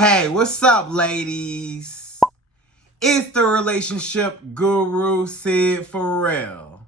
Hey, what's up, ladies? It's the relationship guru, Sydd Ferrell.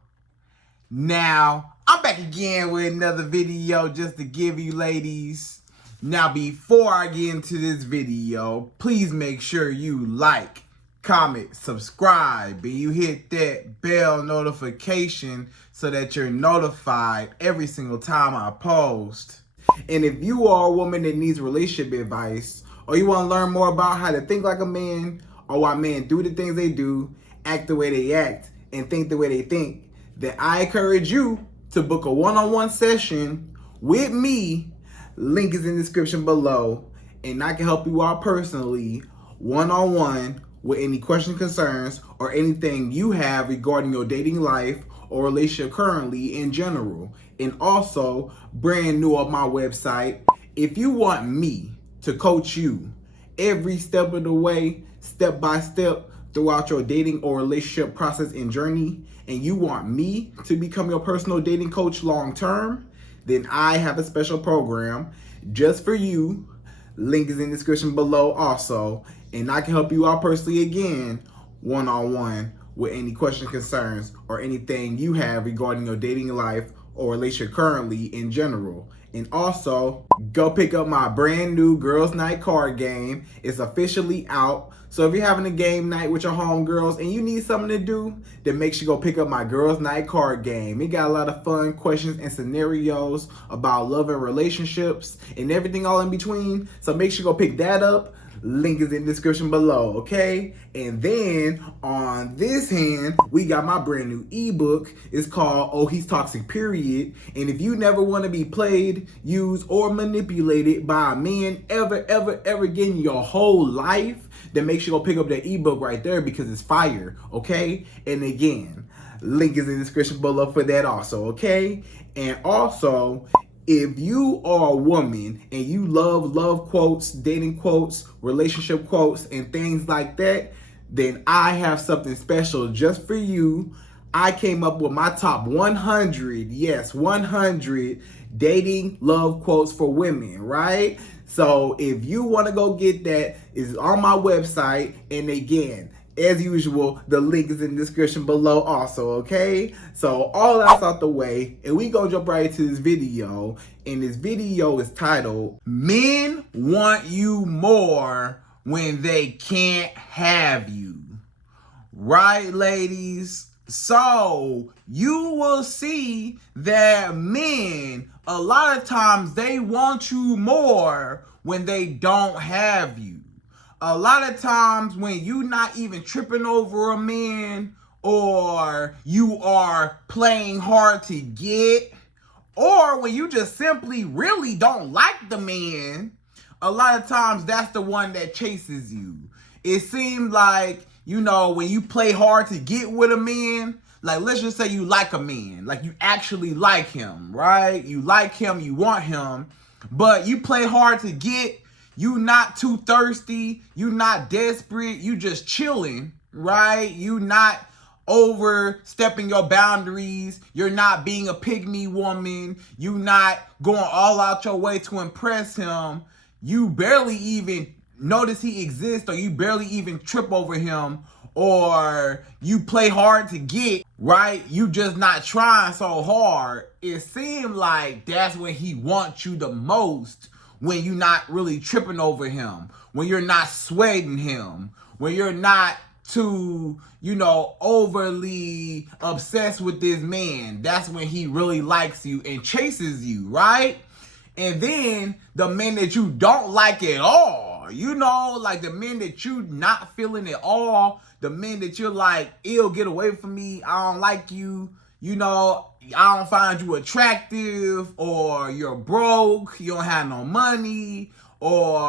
Now, I'm back again with another video just to give you ladies. Now, before I get into this video, please make sure you like, comment, subscribe, and you hit that bell notification so that you're notified every single time I post. And if you are a woman that needs relationship advice, or you want to learn more about how to think like a man, or why men do the things they do, act the way they act, and think the way they think, then I encourage you to book a one-on-one session with me. Link is in the description below, and I can help you out personally, one-on-one, with any questions, concerns, or anything you have regarding your dating life or relationship currently in general. And also, brand new on my website, if you want me to coach you every step of the way, step by step, throughout your dating or relationship process and journey, and you want me to become your personal dating coach long term, then I have a special program just for you. Link is in the description below also, and I can help you out personally again, one-on-one, with any questions, concerns, or anything you have regarding your dating life or relationship currently in general. And also, go pick up my brand new Girls Night card game. It's officially out. So if you're having a game night with your homegirls and you need something to do, then make sure you go pick up my Girls Night card game. It got a lot of fun questions and scenarios about love and relationships and everything all in between. So make sure you go pick that up. Link is in the description below, okay? And then on this hand, we got my brand new ebook. It's called Oh He's Toxic, Period. And if you never want to be played, used, or manipulated by a man ever again in your whole life, then make sure you go pick up that ebook right there because it's fire, okay? And again, link is in the description below for that also, okay? And also, if you are a woman and you love quotes, dating quotes, relationship quotes, and things like that, then I have something special just for you. I came up with my top 100, yes, 100 dating love quotes for women, right? So if you want to go get that, it's on my website. And again, as usual, the link is in the description below also, okay? So all that's out the way, and we gonna jump right into this video. And this video is titled, Men Want You More When They Can't Have You. Right, ladies? So you will see that men, a lot of times, they want you more when they don't have you. A lot of times when you not even tripping over a man, or you are playing hard to get, or when you just simply really don't like the man, a lot of times that's the one that chases you. It seems like, you know, when you play hard to get with a man, like let's just say you like a man, like you actually like him, right? You like him, you want him, but you play hard to get. You not too thirsty, you not desperate, you just chilling, right? You not overstepping your boundaries, you're not being a pygmy woman, you not going all out your way to impress him, you barely even notice he exists, or you barely even trip over him, or you play hard to get, right? You just not trying so hard. It seems like that's when he wants you the most, when you're not really tripping over him, when you're not sweating him, when you're not too, you know, overly obsessed with this man. That's when he really likes you and chases you, right? And then the men that you don't like at all, you know, like the men that you not feeling at all, the men that you're like, ew, get away from me, I don't like you, you know, I don't find you attractive, or you're broke, you don't have no money, or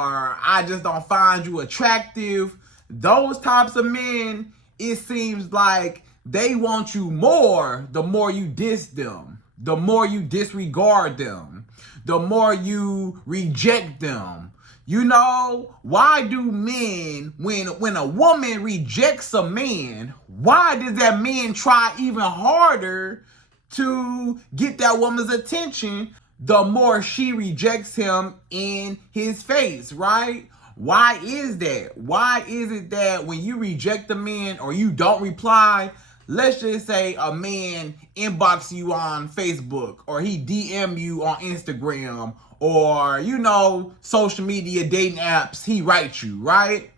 I just don't find you attractive. Those types of men, it seems like they want you more the more you diss them, the more you disregard them, the more you reject them. You know, why do men, when a woman rejects a man, why does that man try even harder to get that woman's attention the more she rejects him in his face, right? Why is that? Why is it that when you reject a man or you don't reply, let's just say a man inbox you on Facebook or he DM you on Instagram or, you know, social media dating apps, he writes you, right?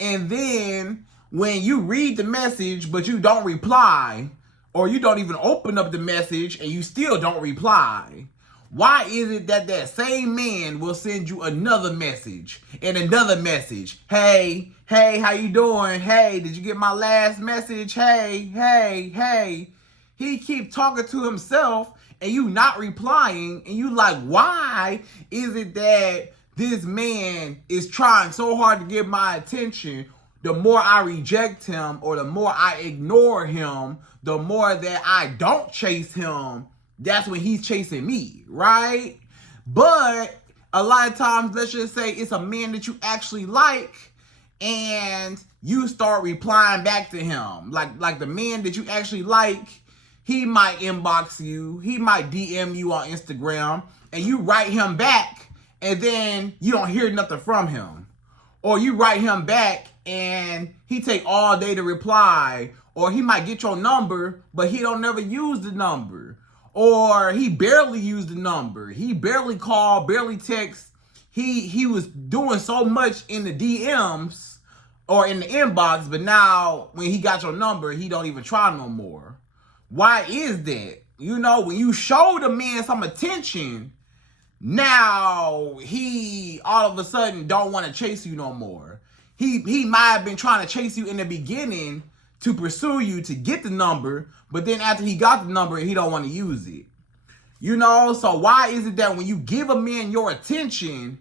And then when you read the message but you don't reply, or you don't even open up the message and you still don't reply, why is it that that same man will send you another message and another message? Hey, how you doing? Hey, did you get my last message? Hey. He keep talking to himself and you not replying, and you like, why is it that this man is trying so hard to get my attention? The more I reject him or the more I ignore him, the more that I don't chase him, that's when he's chasing me, right? But a lot of times, let's just say it's a man that you actually like, and you start replying back to him. Like the man that you actually like, he might inbox you, he might DM you on Instagram, and you write him back, and then you don't hear nothing from him. Or you write him back and he take all day to reply, or he might get your number, but he don't never use the number, or he barely used the number, he barely called, barely text. He was doing so much in the DMs or in the inbox, but now when he got your number, he don't even try no more. Why is that? You know, when you show the man some attention, now he all of a sudden don't want to chase you no more. He might have been trying to chase you in the beginning to pursue you to get the number, but then after he got the number, he don't want to use it. You know, so why is it that when you give a man your attention,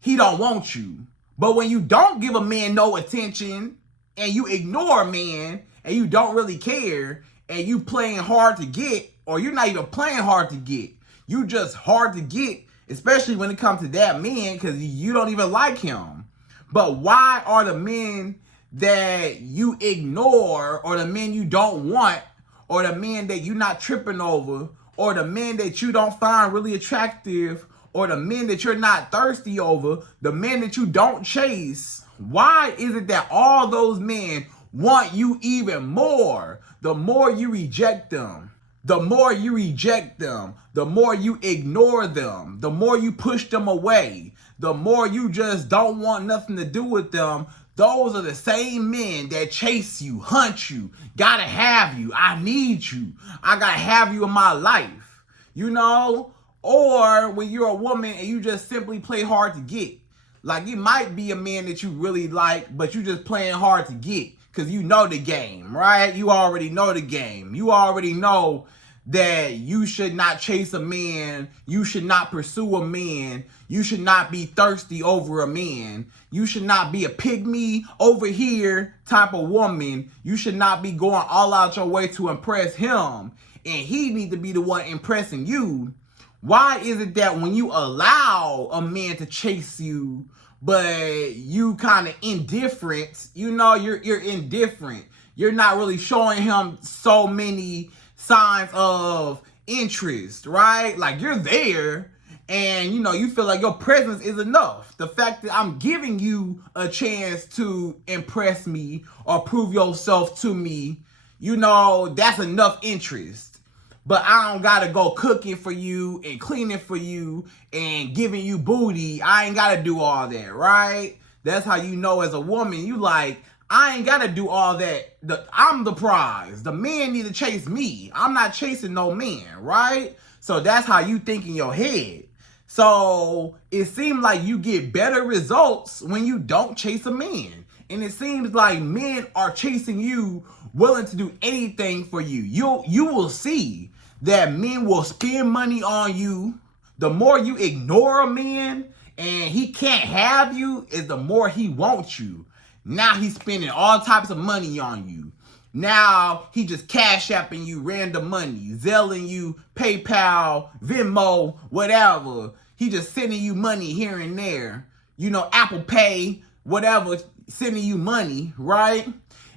he don't want you? But when you don't give a man no attention and you ignore a man and you don't really care and you playing hard to get, or you're not even playing hard to get, you just hard to get, especially when it comes to that man, because you don't even like him. But why are the men that you ignore, or the men you don't want, or the men that you're not tripping over, or the men that you don't find really attractive, or the men that you're not thirsty over, the men that you don't chase, why is it that all those men want you even more? The more you reject them, the more you reject them, the more you ignore them, the more you push them away, the more you just don't want nothing to do with them. Those are the same men that chase you, hunt you, gotta have you, I need you, I gotta have you in my life, you know? Or when you're a woman and you just simply play hard to get. Like, it might be a man that you really like, but you just playing hard to get because you know the game, right? You already know the game. You already know that you should not chase a man, you should not pursue a man, you should not be thirsty over a man, you should not be a pygmy over here type of woman, you should not be going all out your way to impress him, and he need to be the one impressing you. Why is it that when you allow a man to chase you, but you kind of indifferent, you know, you're indifferent, you're not really showing him so many signs of interest, right? Like, you're there and, you know, you feel like your presence is enough. The fact that I'm giving you a chance to impress me or prove yourself to me, you know, that's enough interest. But I don't gotta go cooking for you and cleaning for you and giving you booty. I ain't gotta do all that, right? That's how you know as a woman, you like, I ain't gotta do all that. I'm the prize. The man need to chase me. I'm not chasing no man, right? So that's how you think in your head. So it seems like you get better results when you don't chase a man. And it seems like men are chasing you, willing to do anything for you. You will see that men will spend money on you. The more you ignore a man and he can't have you, is the more he wants you. Now he's spending all types of money on you. Now he just Cashapping you random money, Zelling you, PayPal, Venmo, whatever. He just sending you money here and there. You know, Apple Pay, whatever, sending you money, right?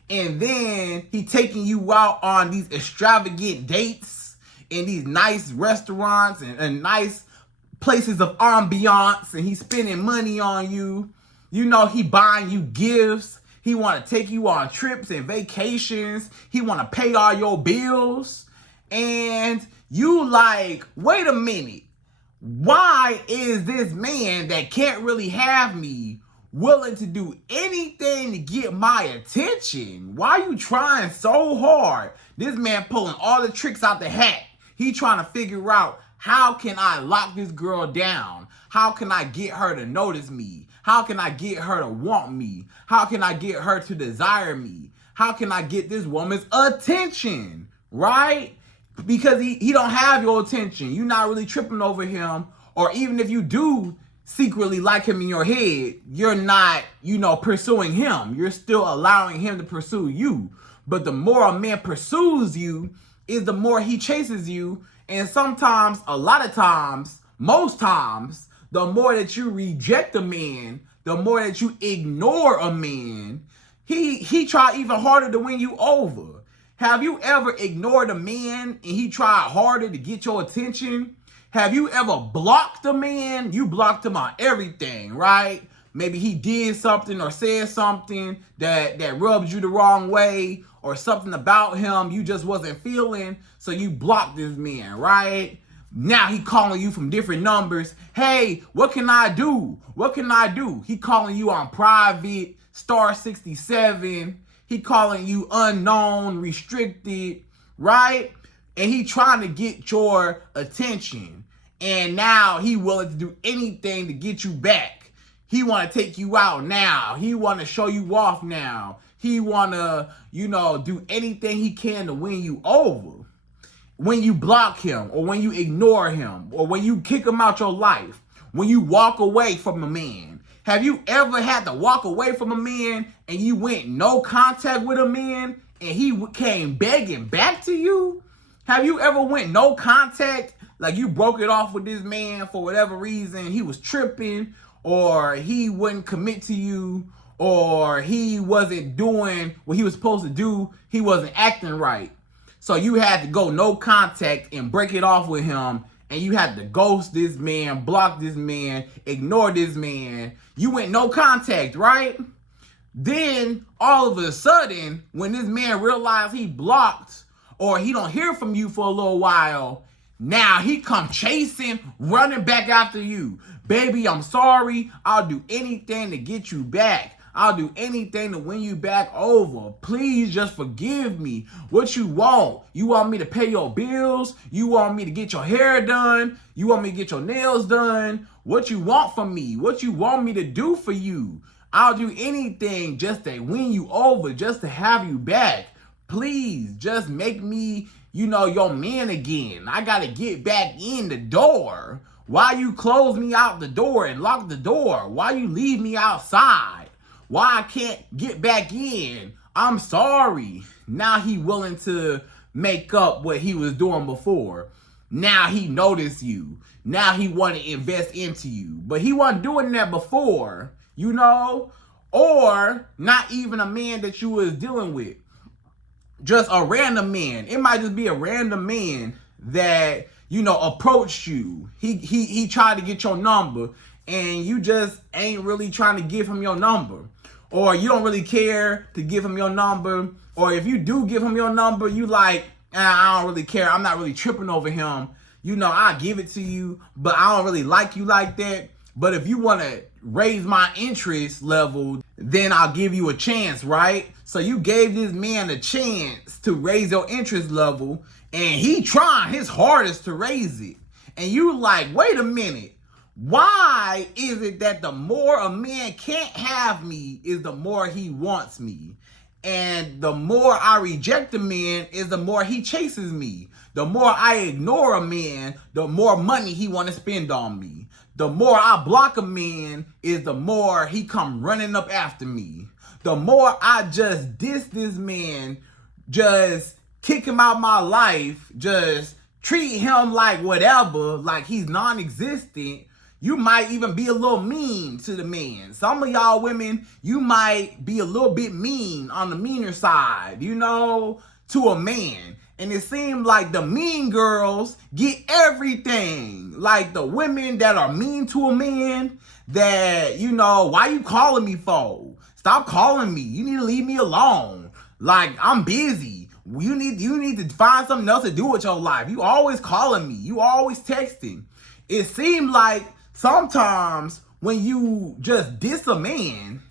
And then he taking you out on these extravagant dates in these nice restaurants and nice places of ambiance, and he's spending money on you. You know, he buying you gifts. He want to take you on trips and vacations. He want to pay all your bills. And you like, wait a minute. Why is this man that can't really have me willing to do anything to get my attention? Why you trying so hard? This man pulling all the tricks out the hat. He trying to figure out, how can I lock this girl down? How can I get her to notice me? How can I get her to want me? How can I get her to desire me? How can I get this woman's attention, right? Because he don't have your attention. You're not really tripping over him. Or even if you do secretly like him in your head, you're not, pursuing him. You're still allowing him to pursue you. But the more a man pursues you, is the more he chases you. And sometimes, a lot of times, most times, the more that you reject a man, the more that you ignore a man, he try even harder to win you over. Have you ever ignored a man and he tried harder to get your attention? Have you ever blocked a man? You blocked him on everything, right? Maybe he did something or said something that rubbed you the wrong way, or something about him you just wasn't feeling, so you blocked this man, right? Now he calling you from different numbers. Hey, what can I do? What can I do? He calling you on private, star 67. He calling you unknown, restricted, right? And he trying to get your attention. And now he willing to do anything to get you back. He want to take you out now. He want to show you off now. He want to, do anything he can to win you over. When you block him, or when you ignore him, or when you kick him out your life, when you walk away from a man. Have you ever had to walk away from a man and you went no contact with a man and he came begging back to you? Have you ever went no contact, like you broke it off with this man for whatever reason? He was tripping, or he wouldn't commit to you, or he wasn't doing what he was supposed to do. He wasn't acting right. So you had to go no contact and break it off with him, and you had to ghost this man, block this man, ignore this man. You went no contact, right? Then all of a sudden, when this man realized he blocked, or he don't hear from you for a little while, now he come chasing, running back after you. Baby, I'm sorry. I'll do anything to get you back. I'll do anything to win you back over. Please just forgive me. What you want? You want me to pay your bills? You want me to get your hair done? You want me to get your nails done? What you want from me? What you want me to do for you? I'll do anything just to win you over, just to have you back. Please, just make me, your man again. I got to get back in the door. Why you close me out the door and lock the door? Why you leave me outside? Why I can't get back in? I'm sorry. Now he willing to make up what he was doing before. Now he noticed you. Now he want to invest into you. But he wasn't doing that before, or not even a man that you was dealing with. Just a random man. It might just be a random man that, approached you. He tried to get your number, and you just ain't really trying to give him your number. Or you don't really care to give him your number. Or if you do give him your number, you like, I don't really care. I'm not really tripping over him. I'll give it to you, but I don't really like you like that. But if you want to raise my interest level, then I'll give you a chance, right? So you gave this man a chance to raise your interest level, and he trying his hardest to raise it. And you like, wait a minute. Why is it that the more a man can't have me is the more he wants me? And the more I reject a man is the more he chases me. The more I ignore a man, the more money he want to spend on me. The more I block a man is the more he come running up after me. The more I just diss this man, just kick him out my life, just treat him like whatever, like he's non-existent, you might even be a little mean to the man. Some of y'all women, you might be a little bit mean on the meaner side, to a man. And it seems like the mean girls get everything. Like the women that are mean to a man, that, you know, why you calling me for? Stop calling me. You need to leave me alone. Like, I'm busy. You need to find something else to do with your life. You always calling me. You always texting. It seemed like sometimes when you just diss a man,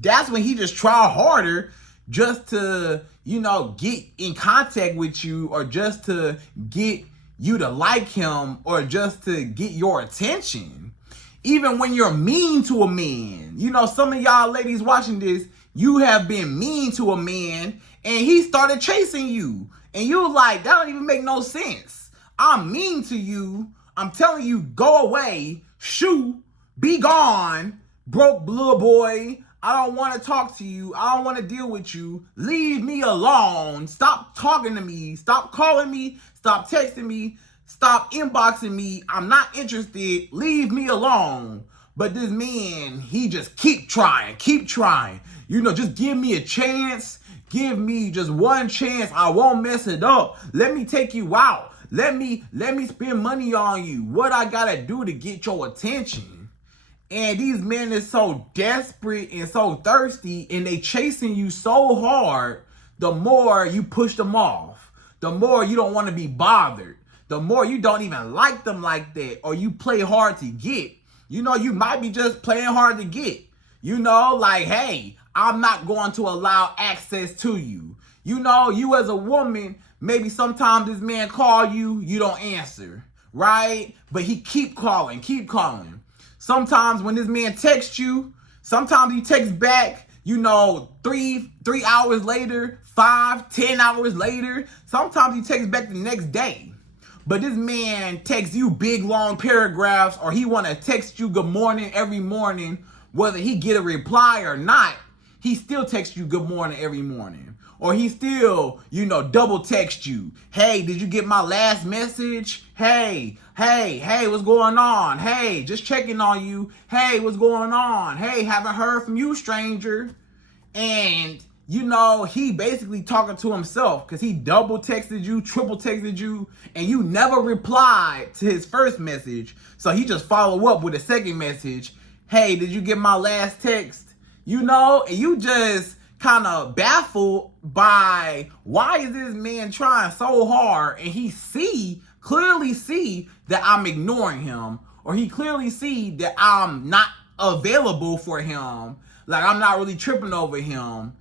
that's when he just try harder just to, you know, get in contact with you, or just to get you to like him, or just to get your attention. Even when you're mean to a man, you know, some of y'all ladies watching this, you have been mean to a man and he started chasing you. And you like, that don't even make no sense. I'm mean to you. I'm telling you, go away, shoo, be gone, broke little boy. I don't want to talk to you. I don't want to deal with you. Leave me alone. Stop talking to me. Stop calling me. Stop texting me. Stop inboxing me. I'm not interested. Leave me alone. But this man, he just keep trying. You know, just give me a chance. Give me just one chance. I won't mess it up. Let me take you out. Let me spend money on you. What I gotta do to get your attention? And these men is so desperate and so thirsty, and they chasing you so hard, the more you push them off, the more you don't want to be bothered, the more you don't even like them like that, or you play hard to get. You know, you might be just playing hard to get. You know, like, hey, I'm not going to allow access to you. You know, you as a woman, maybe sometimes this man call you, you don't answer, right? But he keep calling. Sometimes when this man texts you, sometimes he texts back, you know, 3 hours later, 5-10 hours later. Sometimes he texts back the next day. But this man texts you big long paragraphs, or he want to text you good morning every morning, whether he get a reply or not. He still texts you good morning every morning. Or he still, you know, double text you. Hey, did you get my last message? Hey, what's going on? Hey, just checking on you. Hey, what's going on? Hey, haven't heard from you, stranger. And, you know, he basically talking to himself, because he double texted you, triple texted you, and you never replied to his first message. So he just follow up with a second message. Hey, did you get my last text? You know, and you just kind of baffled by, why is this man trying so hard, and he clearly see that I'm ignoring him, or he clearly see that I'm not available for him, like I'm not really tripping over him.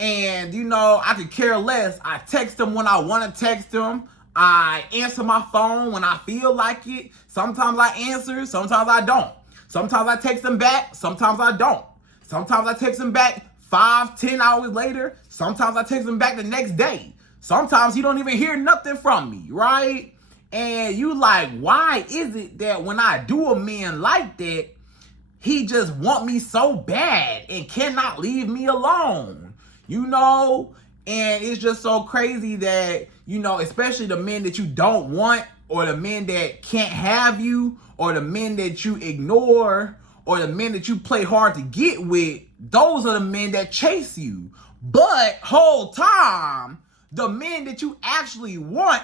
And, you know, I could care less. I text him when I want to text him. I answer my phone when I feel like it. Sometimes I answer, sometimes I don't. Sometimes I text him back, sometimes I don't. Sometimes I text him back 5-10 hours later. Sometimes I text him back the next day. Sometimes he don't even hear nothing from me, right? And you like, why is it that when I do a man like that, he just want me so bad and cannot leave me alone? You know? And it's just so crazy that, you know, especially the men that you don't want, or the men that can't have you, or the men that you ignore, or the men that you play hard to get with, those are the men that chase you. But whole time, the men that you actually want,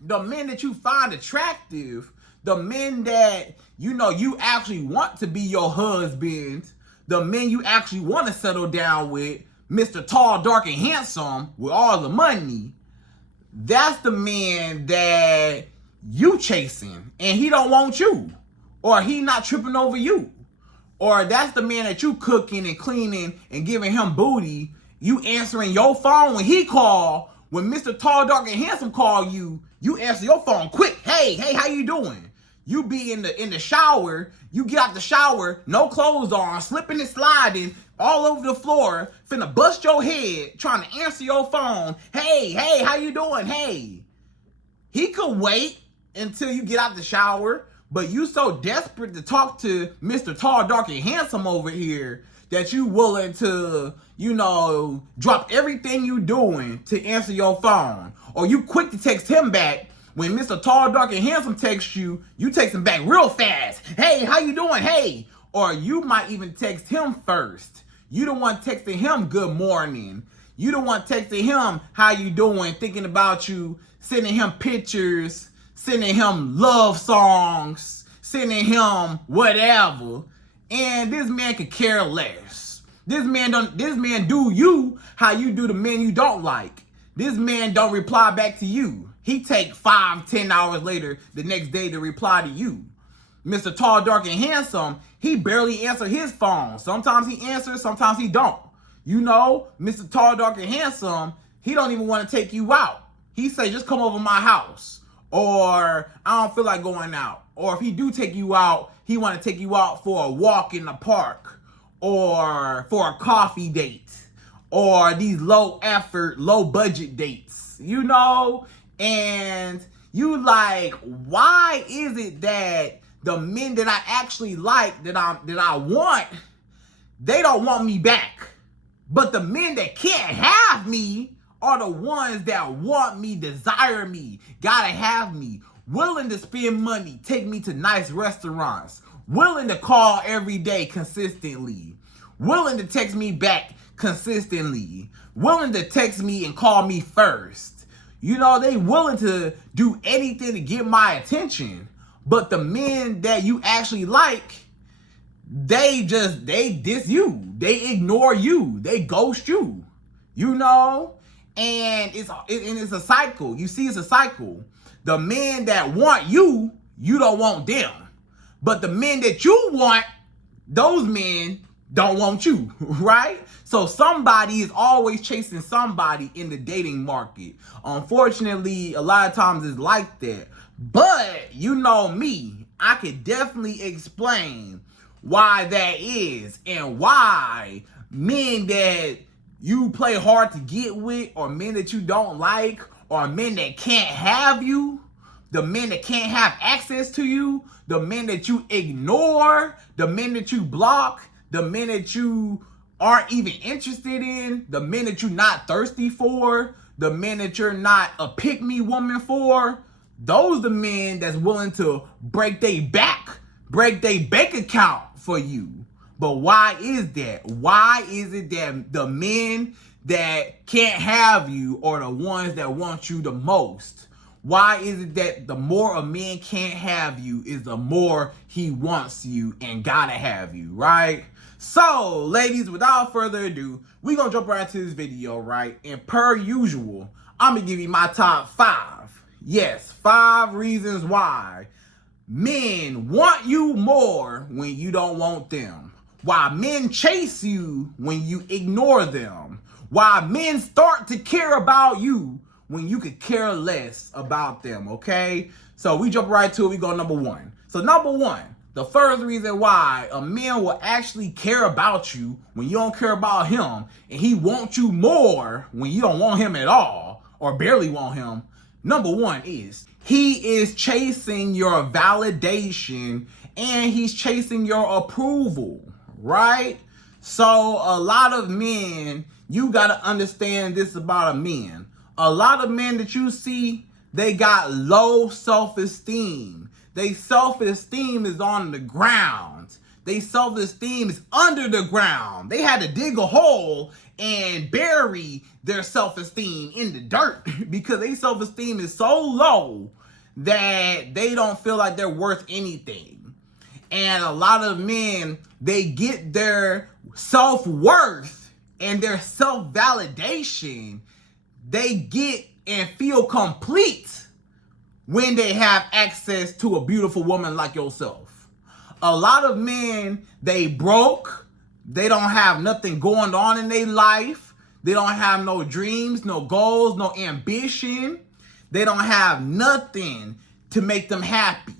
the men that you find attractive, the men that, you know, you actually want to be your husband, the men you actually want to settle down with, Mr. Tall, Dark, and Handsome with all the money, that's the man that you chasing, and he don't want you, or he not tripping over you. Or that's the man that you cooking and cleaning and giving him booty. You answering your phone when he call. When Mr. Tall, Dark, and Handsome call you, you answer your phone quick. Hey, how you doing? You be in the shower. You get out the shower, no clothes on, slipping and sliding all over the floor, finna bust your head, trying to answer your phone. Hey, how you doing? Hey. He could wait until you get out the shower. But you so desperate to talk to Mr. Tall, Dark, and Handsome over here that you willing to, you know, drop everything you doing to answer your phone. Or you quick to text him back. When Mr. Tall, Dark, and Handsome texts you, you text him back real fast. Hey, how you doing? Hey. Or you might even text him first. You the one texting him good morning. You the one texting him how you doing, thinking about you, sending him pictures, sending him love songs, sending him whatever. And this man could care less. This man do you how you do the men you don't like. This man don't reply back to you. He take 5-10 hours later the next day to reply to you. Mr. Tall, Dark, and Handsome, he barely answer his phone. Sometimes he answers, sometimes he don't. You know, Mr. Tall, Dark, and Handsome, he don't even want to take you out. He say, just come over my house. Or, I don't feel like going out. Or if he do take you out, he want to take you out for a walk in the park. Or for a coffee date. Or these low effort, low budget dates. You know? And you like, why is it that the men that I actually like, that I want, they don't want me back? But the men that can't have me are the ones that want me, desire me, gotta have me, willing to spend money, take me to nice restaurants, willing to call every day consistently, willing to text me back consistently, willing to text me and call me first. You know, they willing to do anything to get my attention. But the men that you actually like, they diss you. They ignore you. They ghost you. You know? And it's a cycle. You see, it's a cycle. The men that want you, you don't want them. But the men that you want, those men don't want you, right? So somebody is always chasing somebody in the dating market. Unfortunately, a lot of times it's like that. But you know me, I could definitely explain why that is and why men that you play hard to get with, or men that you don't like, or men that can't have you, the men that can't have access to you, the men that you ignore, the men that you block, the men that you aren't even interested in, the men that you're not thirsty for, the men that you're not a pick-me woman for, those the men that's willing to break their back, break their bank account for you. But why is that? Why is it that the men that can't have you are the ones that want you the most? Why is it that the more a man can't have you is the more he wants you and gotta have you, right? So, ladies, without further ado, we're gonna jump right into this video, right? And per usual, I'm gonna give you my top 5. Yes, 5 reasons why men want you more when you don't want them. Why men chase you when you ignore them. Why men start to care about you when you could care less about them, okay? So we jump right to it. We go number 1. So number 1, the first reason why a man will actually care about you when you don't care about him, and he wants you more when you don't want him at all or barely want him. Number 1 is he is chasing your validation and he's chasing your approval, right? So a lot of men, you got to understand this about a man. A lot of men that you see, they got low self-esteem. Their self-esteem is on the ground. Their self-esteem is under the ground. They had to dig a hole and bury their self-esteem in the dirt because their self-esteem is so low that they don't feel like they're worth anything. And a lot of men, they get their self-worth and their self-validation, they get and feel complete when they have access to a beautiful woman like yourself. A lot of men, they broke. They don't have nothing going on in their life. They don't have no dreams, no goals, no ambition. They don't have nothing to make them happy.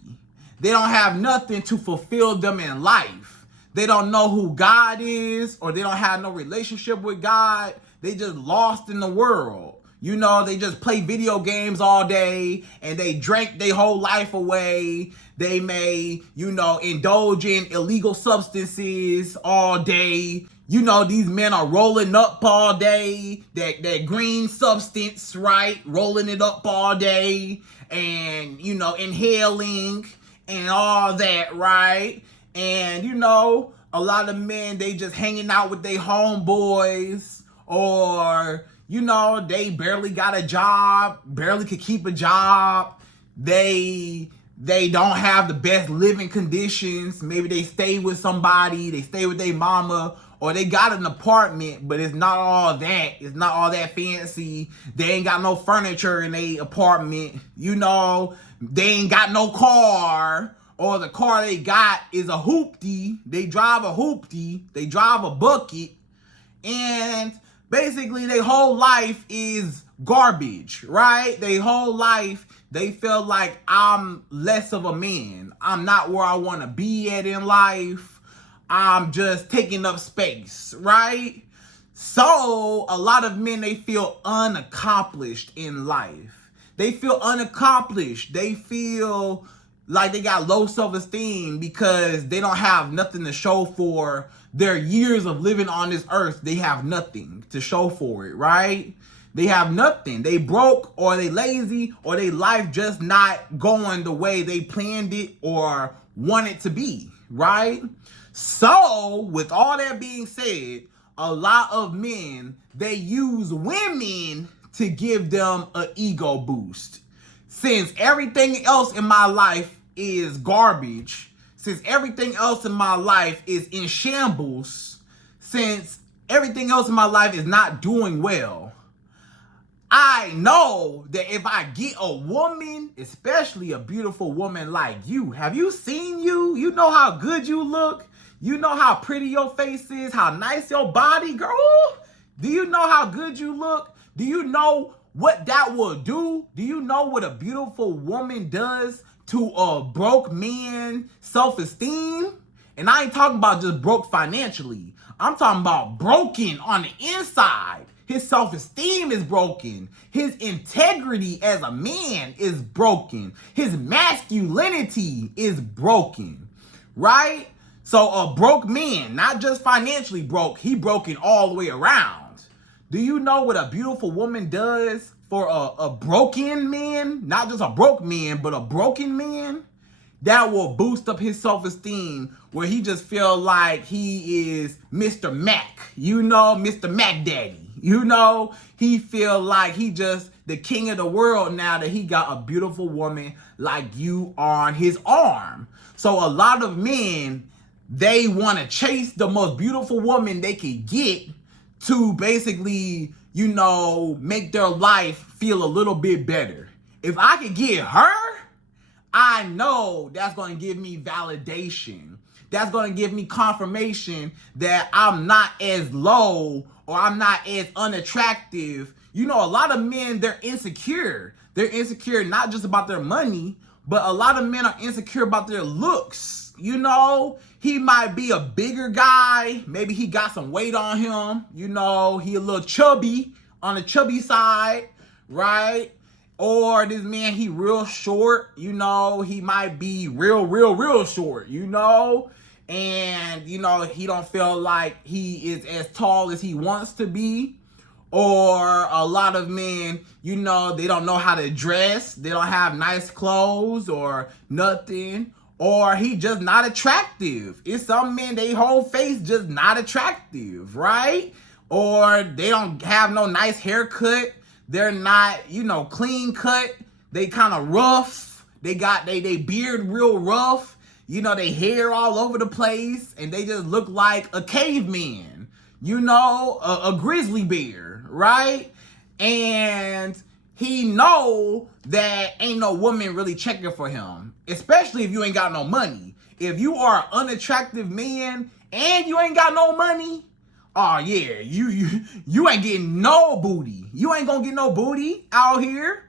They don't have nothing to fulfill them in life. They don't know who God is, or they don't have no relationship with God. They just lost in the world. You know, they just play video games all day and they drank their whole life away. They may, you know, indulge in illegal substances all day. You know, these men are rolling up all day, that green substance, right? Rolling it up all day and, you know, inhaling and all that, right? And, you know, a lot of men, they just hanging out with their homeboys, or, you know, they barely got a job, barely could keep a job. They they don't have the best living conditions. Maybe they stay with somebody, they stay with their mama, or they got an apartment, but it's not all that. It's not all that fancy. They ain't got no furniture in their apartment. You know, they ain't got no car, or the car they got is a hoopty. They drive a hoopty. They drive a bucket. And basically their whole life is garbage, right? Their whole life, they feel like I'm less of a man. I'm not where I want to be at in life. I'm just taking up space, right? So a lot of men, they feel unaccomplished in life. They feel unaccomplished. They feel like they got low self-esteem because they don't have nothing to show for their years of living on this earth. They have nothing to show for it, right? They have nothing. They broke, or they lazy, or they life just not going the way they planned it or want it to be, right? So with all that being said, a lot of men, they use women to give them an ego boost. Since everything else in my life is garbage, since everything else in my life is in shambles, since everything else in my life is not doing well, I know that if I get a woman, especially a beautiful woman like you, have you seen you? You know how good you look? You know how pretty your face is, how nice your body, girl? Do you know how good you look? Do you know what that will do? Do you know what a beautiful woman does to a broke man self-esteem? And I ain't talking about just broke financially. I'm talking about broken on the inside. His self-esteem is broken. His integrity as a man is broken. His masculinity is broken, right? So a broke man, not just financially broke, he broken all the way around. Do you know what a beautiful woman does for a broken man? Not just a broke man, but a broken man? That will boost up his self-esteem where he just feel like he is Mr. Mac. You know, Mr. Mac Daddy. You know, he feel like he just the king of the world now that he got a beautiful woman like you on his arm. So a lot of men, they want to chase the most beautiful woman they can get to basically, you know, make their life feel a little bit better. If I could get her, I know that's going to give me validation. That's going to give me confirmation that I'm not as low or I'm not as unattractive. You know, a lot of men, they're insecure. They're insecure not just about their money, but a lot of men are insecure about their looks. You know, he might be a bigger guy. Maybe he got some weight on him. You know, he a little chubby, on the chubby side, right? Or this man, he real short. You know, he might be real short, you know? And, you know, he don't feel like he is as tall as he wants to be. Or a lot of men, you know, they don't know how to dress. They don't have nice clothes or nothing. Or he just not attractive. It's some men, they whole face just not attractive, right? Or they don't have no nice haircut. They're not, you know, clean cut. They kind of rough. They got they beard real rough. You know, they hair all over the place. And they just look like a caveman. You know, a grizzly bear, right? And he know that ain't no woman really checking for him, especially if you ain't got no money. If you are an unattractive man and you ain't got no money, oh yeah, you ain't getting no booty. You ain't gonna get no booty out here.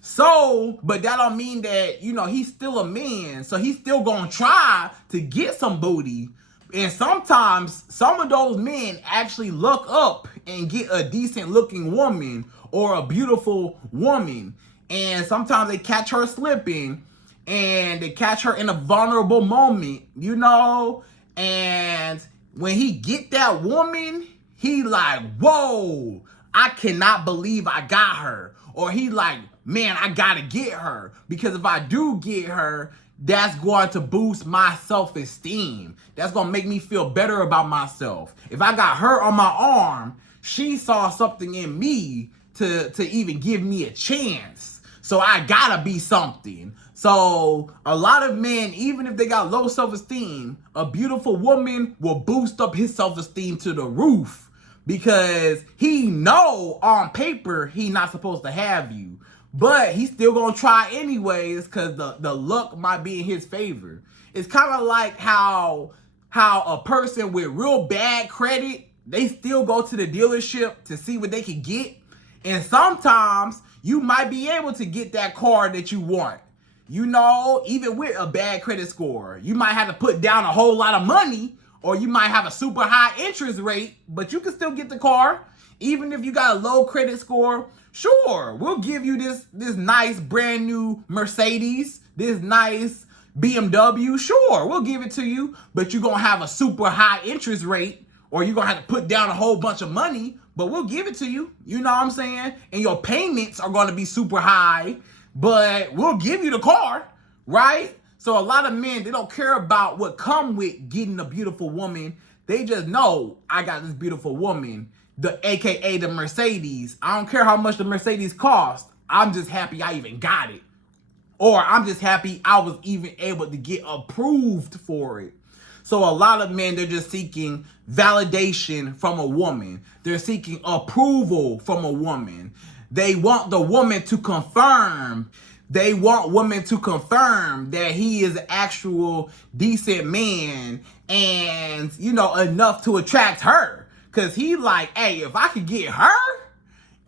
So, but that don't mean that, you know, he's still a man, so he's still gonna try to get some booty. And sometimes some of those men actually look up and get a decent looking woman or a beautiful woman. And sometimes they catch her slipping and they catch her in a vulnerable moment, you know? And when he get that woman, he like, whoa, I cannot believe I got her. Or he like, man, I gotta get her. Because if I do get her, that's going to boost my self-esteem. That's going to make me feel better about myself. If I got her on my arm, she saw something in me to even give me a chance. So I gotta be something. So a lot of men, even if they got low self-esteem, a beautiful woman will boost up his self-esteem to the roof because he know on paper he not supposed to have you, but he's still gonna try anyways because the luck might be in his favor. It's kind of like how a person with real bad credit, they still go to the dealership to see what they can get, and sometimes you might be able to get that car that you want. You know, even with a bad credit score, you might have to put down a whole lot of money, or you might have a super high interest rate, but you can still get the car. Even if you got a low credit score, sure, we'll give you this nice brand new Mercedes, this nice BMW, sure, we'll give it to you, but you're gonna have a super high interest rate, or you're gonna have to put down a whole bunch of money, but we'll give it to you. You know what I'm saying? And your payments are gonna be super high, but we'll give you the car, right? So a lot of men, they don't care about what come with getting a beautiful woman. They just know, I got this beautiful woman, the AKA the Mercedes. I don't care how much the Mercedes cost. I'm just happy I even got it. Or I'm just happy I was even able to get approved for it. So a lot of men, they're just seeking validation from a woman. They're seeking approval from a woman. They want the woman to confirm. They want women to confirm that he is an actual decent man and, you know, enough to attract her. Because he like, hey, if I could get her,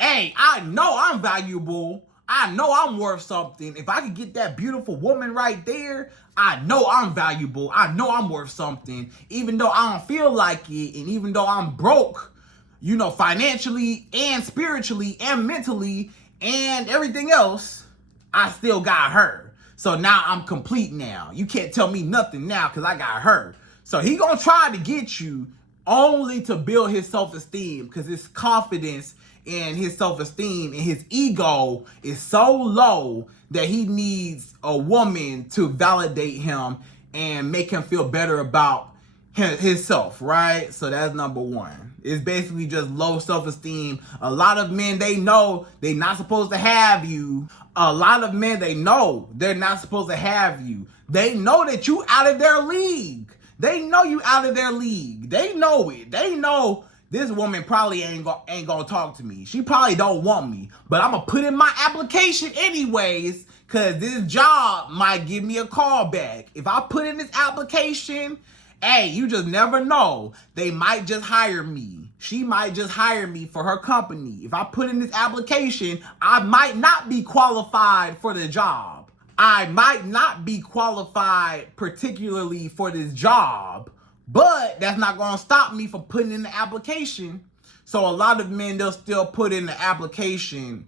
hey, I know I'm valuable. I know I'm worth something. If I could get that beautiful woman right there, I know I'm valuable. I know I'm worth something. Even though I don't feel like it, and even though I'm broke, you know, financially and spiritually and mentally and everything else, I still got her. So now I'm complete now. You can't tell me nothing now because I got her. So he gonna try to get you only to build his self-esteem, because his confidence and his self-esteem and his ego is so low that he needs a woman to validate him and make him feel better about himself, right? So that's number one. It's basically just low self-esteem. A lot of men, they know they're not supposed to have you. A lot of men, they know they're not supposed to have you. They know that you out of their league. They know you out of their league. They know it. They know this woman probably ain't gonna talk to me. She probably don't want me. But I'm gonna put in my application anyways, because this job might give me a call back. If I put in this application, hey, you just never know. They might just hire me. She might just hire me for her company. If I put in this application, I might not be qualified for the job. I might not be qualified particularly for this job, but that's not going to stop me from putting in the application. So a lot of men, they'll still put in the application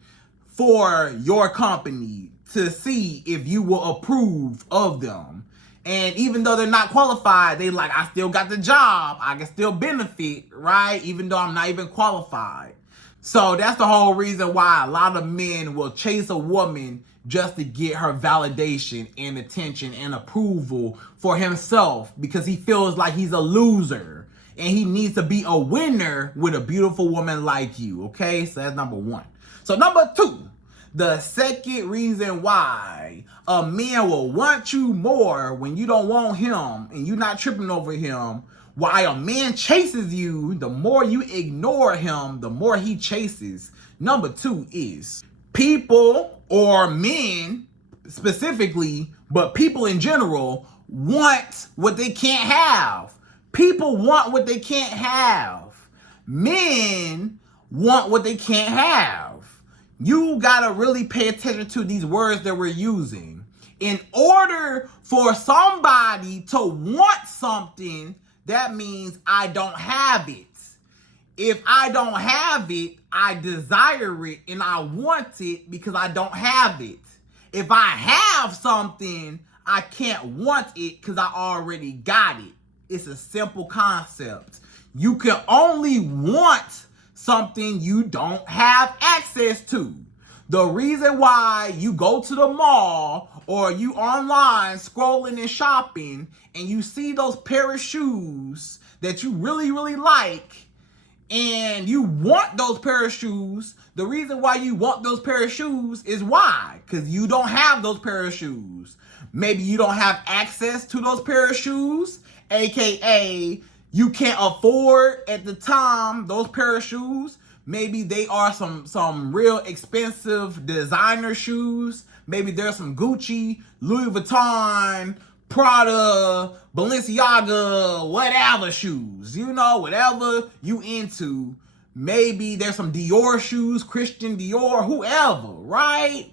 for your company to see if you will approve of them. And even though they're not qualified, they like, I still got the job. I can still benefit, right? Even though I'm not even qualified. So that's the whole reason why a lot of men will chase a woman just to get her validation and attention and approval for himself, because he feels like he's a loser and he needs to be a winner with a beautiful woman like you, okay? So that's number one. So number two, the second reason why a man will want you more when you don't want him and you're not tripping over him, why a man chases you, the more you ignore him, the more he chases. Number two is people, or men specifically, but people in general, want what they can't have. People want what they can't have. Men want what they can't have. You gotta really pay attention to these words that we're using. In order for somebody to want something, that means I don't have it. If I don't have it, I desire it and I want it because I don't have it. If I have something, I can't want it because I already got it. It's a simple concept. You can only want something you don't have access to. The reason why you go to the mall or you online scrolling and shopping and you see those pair of shoes that you really, really like, and you want those pair of shoes. The reason why you want those pair of shoes is why? Because you don't have those pair of shoes. Maybe you don't have access to those pair of shoes, aka you can't afford at the time those pair of shoes. Maybe they are some real expensive designer shoes. Maybe there's some Gucci, Louis Vuitton, Prada, Balenciaga, whatever shoes. You know, whatever you into. Maybe there's some Dior shoes, Christian Dior, whoever, right?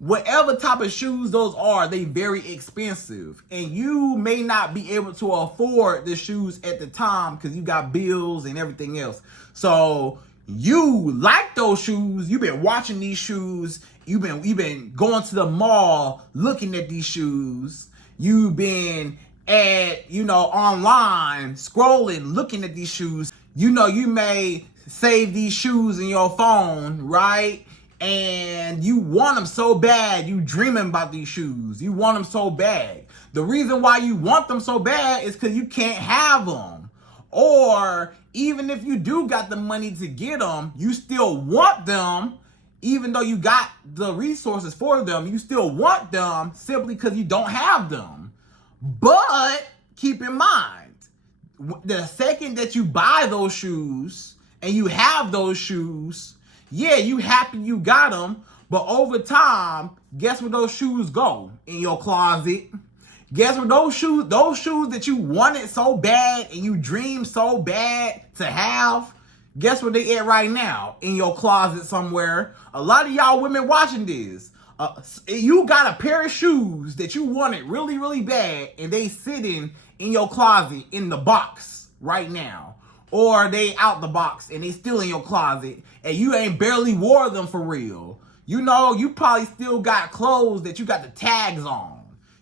Whatever type of shoes those are, they very expensive. And you may not be able to afford the shoes at the time because you got bills and everything else. So you like those shoes. You've been watching these shoes. You've been going to the mall looking at these shoes. You've been at, online scrolling, looking at these shoes. You may save these shoes in your phone, right? And you want them so bad. You dreaming about these shoes. You want them so bad. The reason why you want them so bad is because you can't have them. Or even if you do got the money to get them, you still want them. Even though you got the resources for them, you still want them simply because you don't have them. But keep in mind, the second that you buy those shoes and you have those shoes, yeah, you happy you got them, but over time, guess where those shoes go? In your closet. Guess where those shoes that you wanted so bad and you dreamed so bad to have, guess where they at right now? In your closet somewhere. A lot of y'all women watching this, you got a pair of shoes that you wanted really, really bad and they sitting in your closet in the box right now. Or they out the box and they still in your closet and you ain't barely wore them for real. You probably still got clothes that you got the tags on.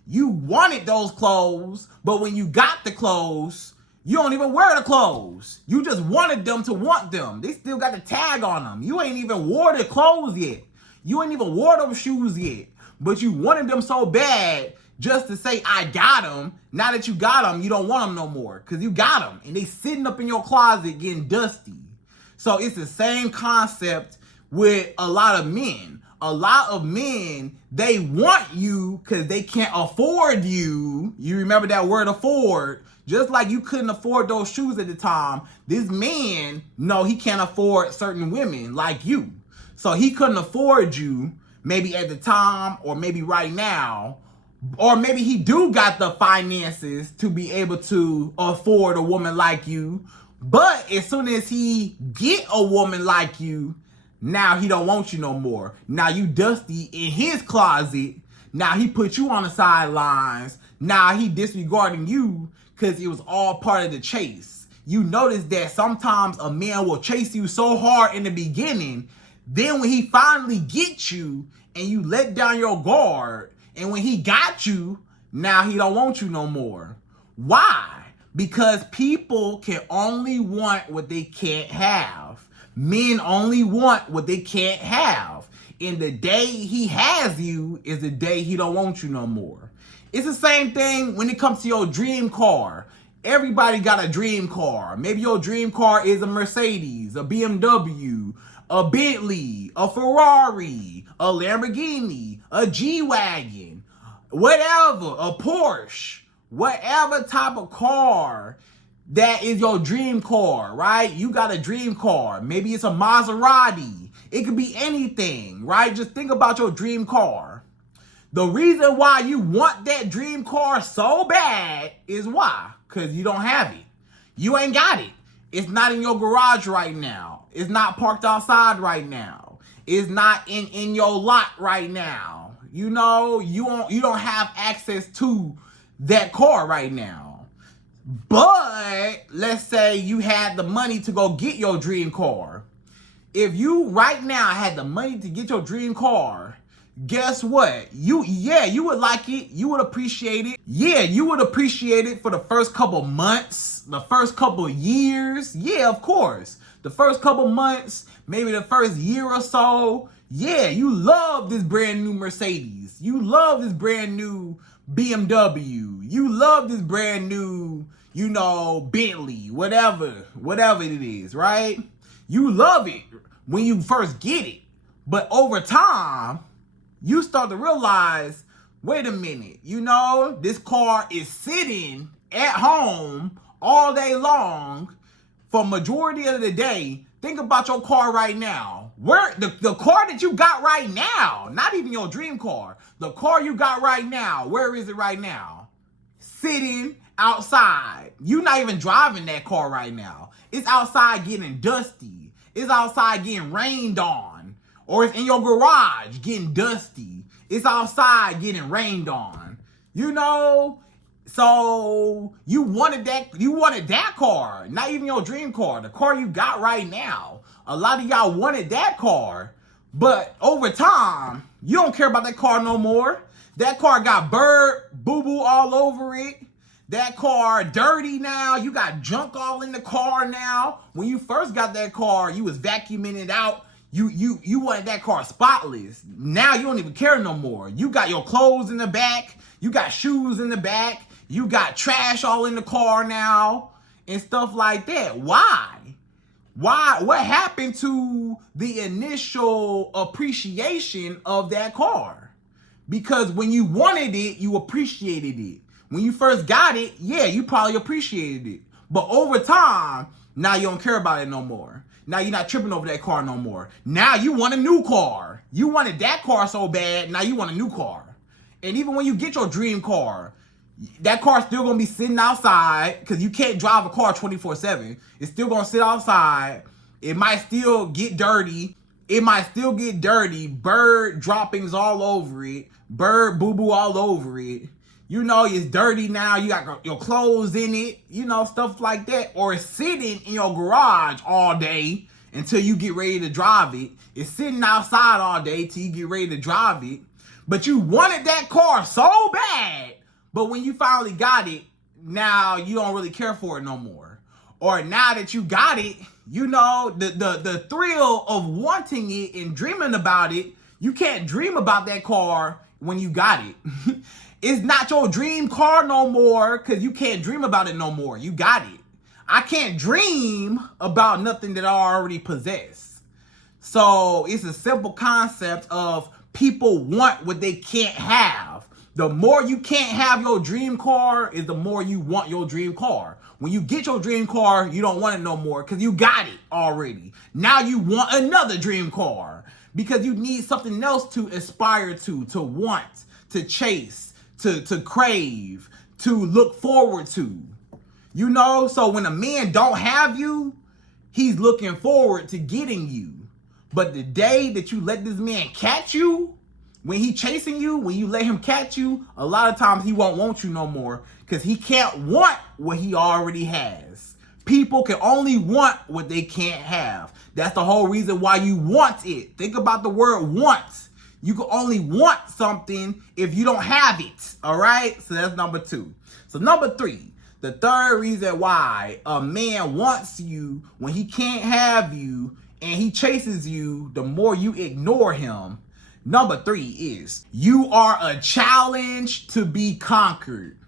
You wanted those clothes, but when you got the clothes, you don't even wear the clothes. You just wanted them to want them. They still got the tag on them. You ain't even wore the clothes yet. You ain't even wore those shoes yet. But you wanted them so bad just to say, I got them. Now that you got them, you don't want them no more because you got them. And they sitting up in your closet getting dusty. So it's the same concept with a lot of men. A lot of men, they want you because they can't afford you. You remember that word afford? Just like you couldn't afford those shoes at the time, this man, no, he can't afford certain women like you. So he couldn't afford you maybe at the time or maybe right now. Or maybe he do got the finances to be able to afford a woman like you. But as soon as he get a woman like you, now he don't want you no more. Now you dusty in his closet. Now he put you on the sidelines. Now he disregarding you because it was all part of the chase. You notice that sometimes a man will chase you so hard in the beginning. Then when he finally gets you and you let down your guard, and when he got you, now he don't want you no more. Why? Because people can only want what they can't have. Men only want what they can't have. And the day he has you is the day he don't want you no more. It's the same thing when it comes to your dream car. Everybody got a dream car. Maybe your dream car is a Mercedes, a BMW, a Bentley, a Ferrari, a Lamborghini, a G-Wagon, whatever, a Porsche, whatever type of car that is your dream car, right? You got a dream car. Maybe it's a Maserati. It could be anything, right? Just think about your dream car. The reason why you want that dream car so bad is why? Because you don't have it. You ain't got it. It's not in your garage right now. It's not parked outside right now. It's not in your lot right now. You don't have access to that car right now. But let's say you had the money to go get your dream car. If you right now had the money to get your dream car, guess what? You would like it. You would appreciate it. Yeah, you would appreciate it for the first couple months, the first couple years. Yeah, of course. The first couple months, maybe the first year or so. Yeah, you love this brand new Mercedes. You love this brand new BMW. You love this brand new, Bentley, whatever it is, right? You love it when you first get it. But over time, you start to realize, wait a minute, this car is sitting at home all day long for majority of the day. Think about your car right now. Where the car that you got right now, not even your dream car, the car you got right now, where is it right now? Sitting outside. You're not even driving that car right now. It's outside getting dusty. It's outside getting rained on. Or it's in your garage getting dusty. It's outside getting rained on. So you wanted that car, not even your dream car, the car you got right now. A lot of y'all wanted that car, but over time, you don't care about that car no more. That car got bird boo-boo all over it. That car dirty now. You got junk all in the car now. When you first got that car, you was vacuuming it out. You wanted that car spotless. Now you don't even care no more. You got your clothes in the back. You got shoes in the back. You got trash all in the car now and stuff like that. Why? What happened to the initial appreciation of that car? Because when you wanted it, you appreciated it. When you first got it, yeah, you probably appreciated it. But over time, now you don't care about it no more. Now you're not tripping over that car no more. Now you want a new car. You wanted that car so bad, now you want a new car. And even when you get your dream car, that car's still going to be sitting outside because you can't drive a car 24/7. It's still going to sit outside. It might still get dirty. Bird droppings all over it. Bird boo-boo all over it. It's dirty now. You got your clothes in it. Stuff like that. Or it's sitting in your garage all day until you get ready to drive it. It's sitting outside all day till you get ready to drive it. But you wanted that car so bad. But when you finally got it, now you don't really care for it no more. Or now that you got it, the thrill of wanting it and dreaming about it, you can't dream about that car when you got it. It's not your dream car no more because you can't dream about it no more. You got it. I can't dream about nothing that I already possess. So it's a simple concept of people want what they can't have. The more you can't have your dream car is the more you want your dream car. When you get your dream car, you don't want it no more because you got it already. Now you want another dream car because you need something else to aspire to want, to chase, to crave, to look forward to. So when a man don't have you, he's looking forward to getting you. But the day that you let this man catch you, when he chasing you, when you let him catch you, a lot of times he won't want you no more because he can't want what he already has. People can only want what they can't have. That's the whole reason why you want it. Think about the word want. You can only want something if you don't have it. All right? So that's number 2. So number 3, the third reason why a man wants you when he can't have you and he chases you, the more you ignore him. Number 3 is you are a challenge to be conquered.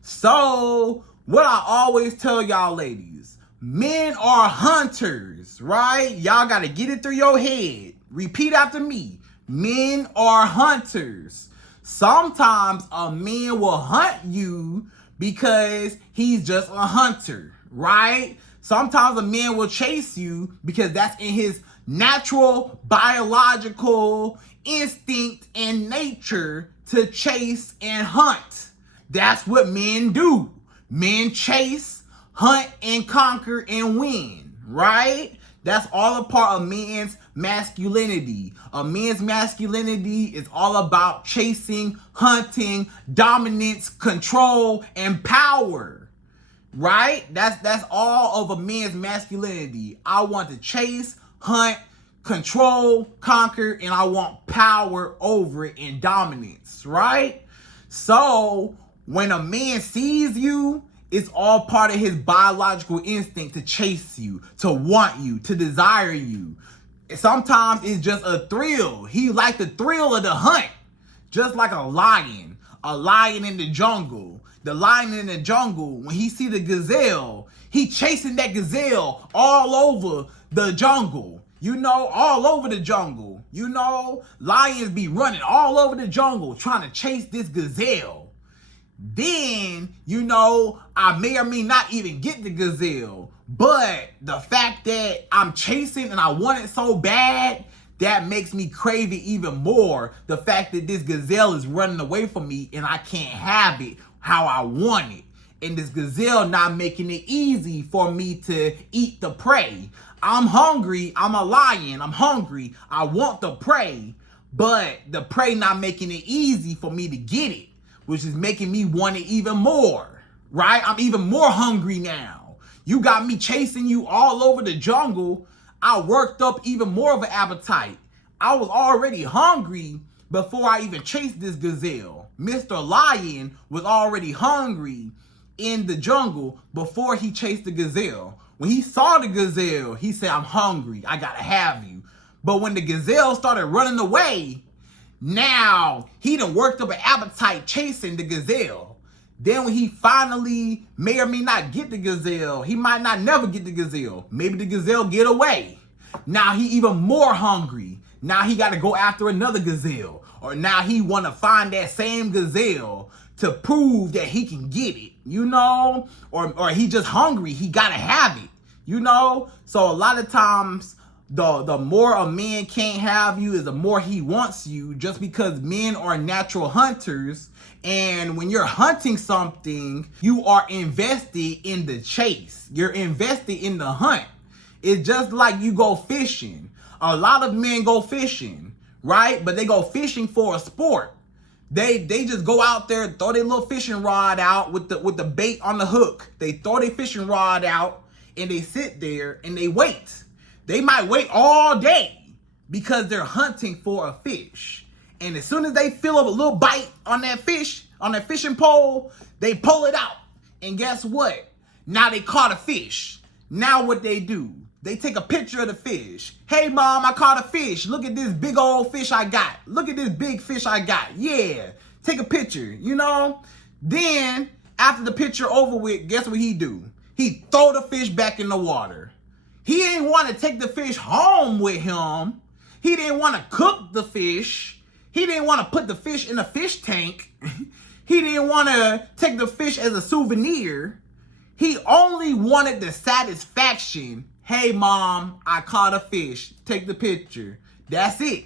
So what I always tell y'all ladies, men are hunters, right? Y'all got to get it through your head. Repeat after me. Men are hunters. Sometimes a man will hunt you because he's just a hunter, right? Sometimes a man will chase you because that's in his natural biological instinct and nature to chase and hunt. That's what men do. Men chase, hunt, and conquer and win, right? That's all a part of men's masculinity. A man's masculinity is all about chasing, hunting, dominance, control, and power, right? That's all of a man's masculinity. I want to chase, hunt, control, conquer, and I want power over it and dominance, right? So when a man sees you, it's all part of his biological instinct to chase you, to want you, to desire you. Sometimes it's just a thrill. He likes the thrill of the hunt, just like a lion in the jungle. The lion in the jungle, when he see the gazelle, he chasing that gazelle all over the jungle. You know, all over the jungle. You know, lions be running all over the jungle trying to chase this gazelle. Then, you know, I may or may not even get the gazelle. But the fact that I'm chasing and I want it so bad, that makes me crave it even more. The fact that this gazelle is running away from me and I can't have it how I want it. And this gazelle not making it easy for me to eat the prey. I'm hungry. I'm a lion. I'm hungry. I want the prey. But the prey not making it easy for me to get it, which is making me want it even more, right? I'm even more hungry now. You got me chasing you all over the jungle. I worked up even more of an appetite. I was already hungry before I even chased this gazelle. Mr. Lion was already hungry in the jungle before he chased the gazelle. When he saw the gazelle, he said, I'm hungry. I gotta have you. But when the gazelle started running away, now he done worked up an appetite chasing the gazelle. Then when he finally may or may not get the gazelle, he might not never get the gazelle. Maybe the gazelle get away. Now he even more hungry. Now he got to go after another gazelle. Or now he want to find that same gazelle to prove that he can get it, you know? Or he just hungry. He got to have it, you know? So a lot of times, the more a man can't have you is the more he wants you, just because men are natural hunters. And when you're hunting something, you are invested in the chase. You're invested in the hunt. It's just like you go fishing. A lot of men go fishing, right? But they go fishing for a sport. They just go out there, throw their little fishing rod out with the bait on the hook. They throw their fishing rod out and they sit there and they wait. They might wait all day because they're hunting for a fish. And as soon as they feel a little bite on that fish, on that fishing pole, they pull it out. And guess what? Now they caught a fish. Now what they do? They take a picture of the fish. Hey, mom, I caught a fish. Look at this big old fish I got. Look at this big fish I got. Yeah, take a picture, you know? Then, after the picture over with, guess what he do? He throw the fish back in the water. He didn't want to take the fish home with him. He didn't want to cook the fish. He didn't want to put the fish in a fish tank. He didn't want to take the fish as a souvenir. He only wanted the satisfaction. Hey, mom, I caught a fish. Take the picture. That's it.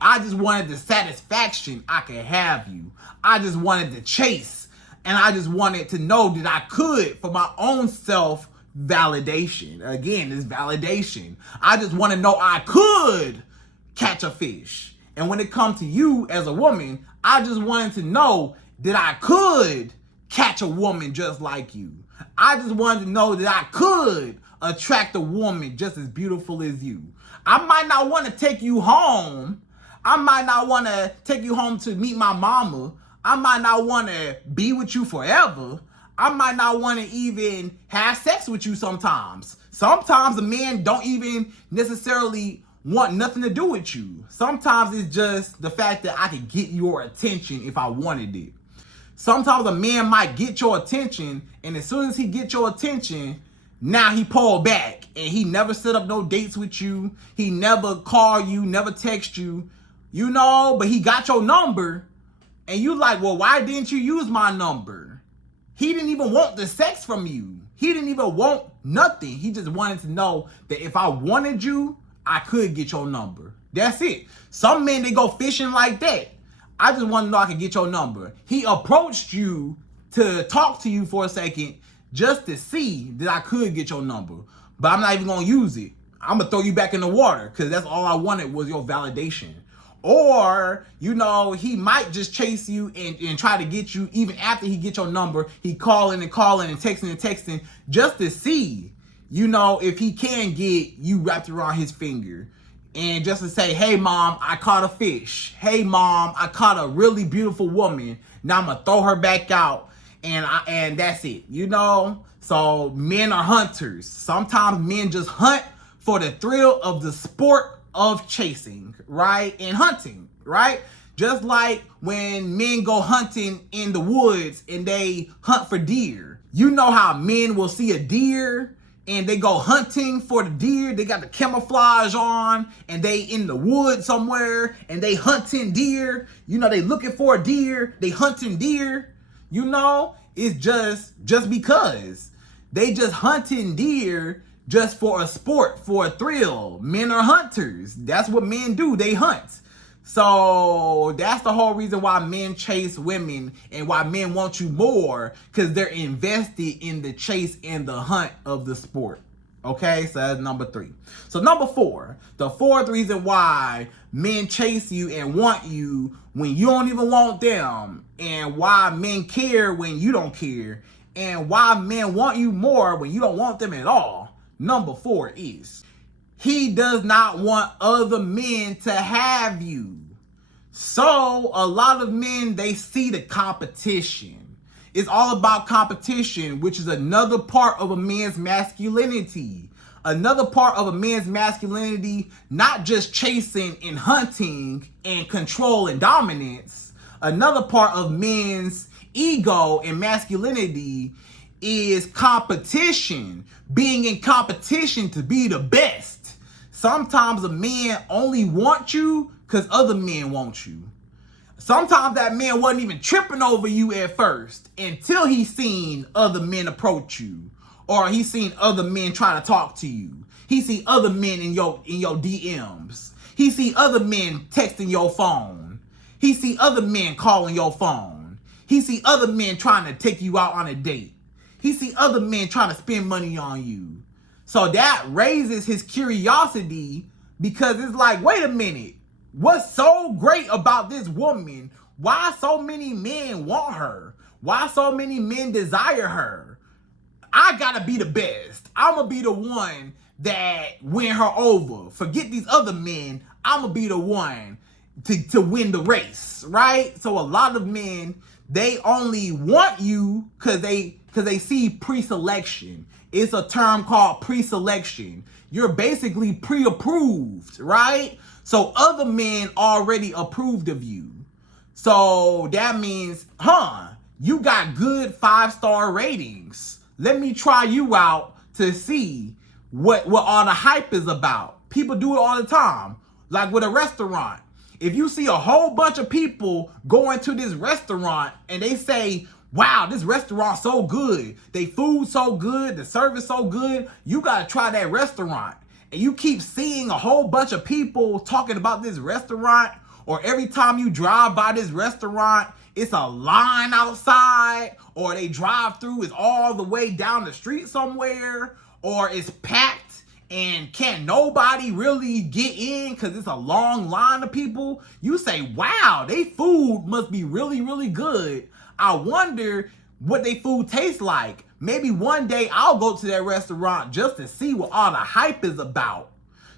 I just wanted the satisfaction I could have you. I just wanted the chase. And I just wanted to know that I could for my own self validation. Again, it's validation. I just want to know I could catch a fish. And when it comes to you as a woman, I just wanted to know that I could catch a woman just like you. I just wanted to know that I could attract a woman just as beautiful as you. I might not want to take you home. I might not want to take you home to meet my mama. I might not want to be with you forever. I might not want to even have sex with you sometimes. Sometimes a man don't even necessarily want nothing to do with you. Sometimes it's just the fact that I could get your attention if I wanted it. Sometimes a man might get your attention, and as soon as he gets your attention, now he pull back and he never set up no dates with you. He never call you, never text you, you know, but he got your number and you like, well, why didn't you use my number? He didn't even want the sex from you. He didn't even want nothing. He just wanted to know that if I wanted you, I could get your number. That's it. Some men, they go fishing like that. I just want to know I could get your number. He approached you to talk to you for a second just to see that I could get your number. But I'm not even going to use it. I'm going to throw you back in the water because that's all I wanted was your validation. Or, you know, he might just chase you and try to get you even after he gets your number. He calling and texting just to see, you know, if he can get you wrapped around his finger. And just to say, hey, mom, I caught a fish. Hey, mom, I caught a really beautiful woman. Now I'm going to throw her back out. And that's it, you know? So men are hunters. Sometimes men just hunt for the thrill of the sport of chasing, right? And hunting, right? Just like when men go hunting in the woods and they hunt for deer. You know how men will see a deer and they go hunting for the deer. They got the camouflage on and they in the woods somewhere and they hunting deer. You know, they looking for a deer. They hunting deer. You know, it's just because they just hunting deer just for a sport, for a thrill. Men are hunters. That's what men do. They hunt. So that's the whole reason why men chase women and why men want you more, because they're invested in the chase and the hunt of the sport. Okay, so that's number 3. So number 4, the 4th reason why men chase you and want you when you don't even want them, and why men care when you don't care, and why men want you more when you don't want them at all. Number 4 is he does not want other men to have you. So a lot of men, they see the competition. It's all about competition, which is another part of a man's masculinity. Another part of a man's masculinity, not just chasing and hunting and control and dominance. Another part of men's ego and masculinity is competition. Being in competition to be the best. Sometimes a man only wants you because other men want you. Sometimes that man wasn't even tripping over you at first until he seen other men approach you, or he seen other men try to talk to you. He see other men in your DMs. He see other men texting your phone. He see other men calling your phone. He see other men trying to take you out on a date. He see other men trying to spend money on you. So that raises his curiosity, because it's like, wait a minute, what's so great about this woman? Why so many men want her? Why so many men desire her? I gotta be the best. I'm gonna be the one that win her over. Forget these other men. I'm gonna be the one to win the race, right? So a lot of men, they only want you because they see pre-selection. It's a term called pre-selection. You're basically pre-approved, right? So other men already approved of you. So that means, you got good 5-star ratings. Let me try you out to see what all the hype is about. People do it all the time. Like with a restaurant. If you see a whole bunch of people going to this restaurant and they say, wow, this restaurant's so good. They food so good. The service so good. You got to try that restaurant. And you keep seeing a whole bunch of people talking about this restaurant, or every time you drive by this restaurant, it's a line outside, or they drive through is all the way down the street somewhere, or it's packed and can't nobody really get in because it's a long line of people. You say, wow, they food must be really, really good. I wonder what they food tastes like. Maybe one day I'll go to that restaurant just to see what all the hype is about.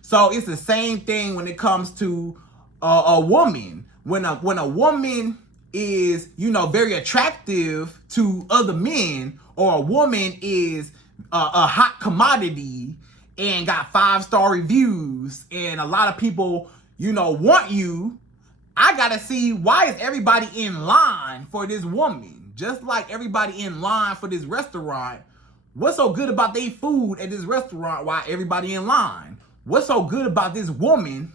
So it's the same thing when it comes to a woman. When a woman is, very attractive to other men, or a woman is a hot commodity and got 5-star reviews and a lot of people, want you, I gotta see, why is everybody in line for this woman? Just like everybody in line for this restaurant, what's so good about their food at this restaurant? Why everybody in line? What's so good about this woman?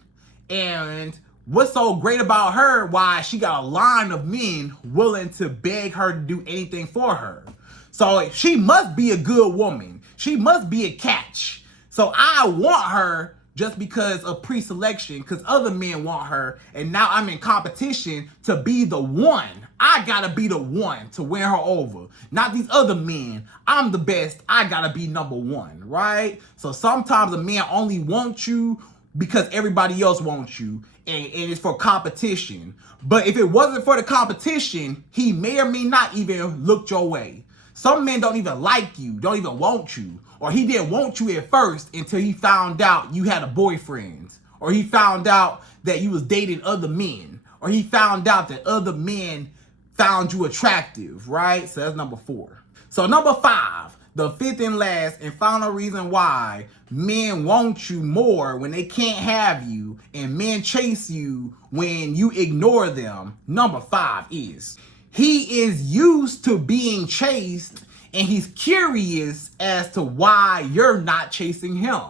And what's so great about her? Why she got a line of men willing to beg her to do anything for her? So she must be a good woman. She must be a catch. So I want her just because of pre-selection, because other men want her, and now I'm in competition to be the one. I gotta be the one to win her over, not these other men. I'm the best. I gotta be number one, right? So sometimes a man only wants you because everybody else wants you, and it's for competition. But if it wasn't for the competition, he may or may not even look your way. Some men don't even like you, don't even want you. Or he didn't want you at first until he found out you had a boyfriend. Or he found out that you was dating other men. Or he found out that other men found you attractive, right? So that's number 4. So number 5, the 5th and last and final reason why men want you more when they can't have you, and men chase you when you ignore them. Number 5 is he is used to being chased and he's curious as to why you're not chasing him.